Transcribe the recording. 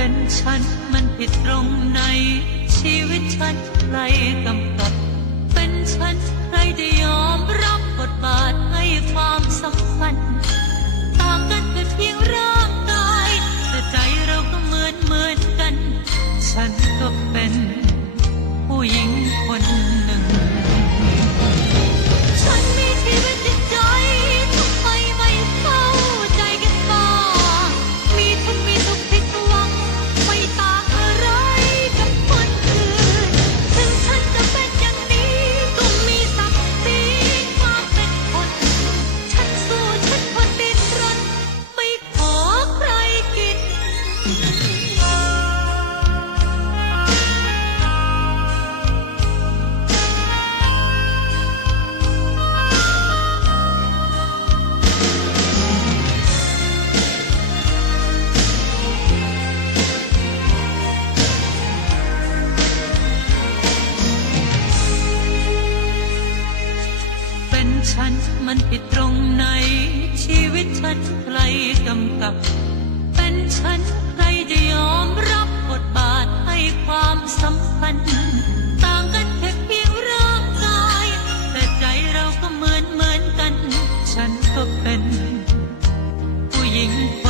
เป็นฉันมันผิดตรงไหน ชีวิตฉันใครกำกับ เป็นฉันใครดี นฉัน มันผิดตรงไหน ชีวิตฉันใครกำกับ เป็นฉันใครจะยอมรับบทบาทให้ความสำคัญ ต่างกันแค่เพียงร่างกาย แต่ใจเราก็เหมือนเหมือนกัน ฉันก็เป็น ผู้หญิงค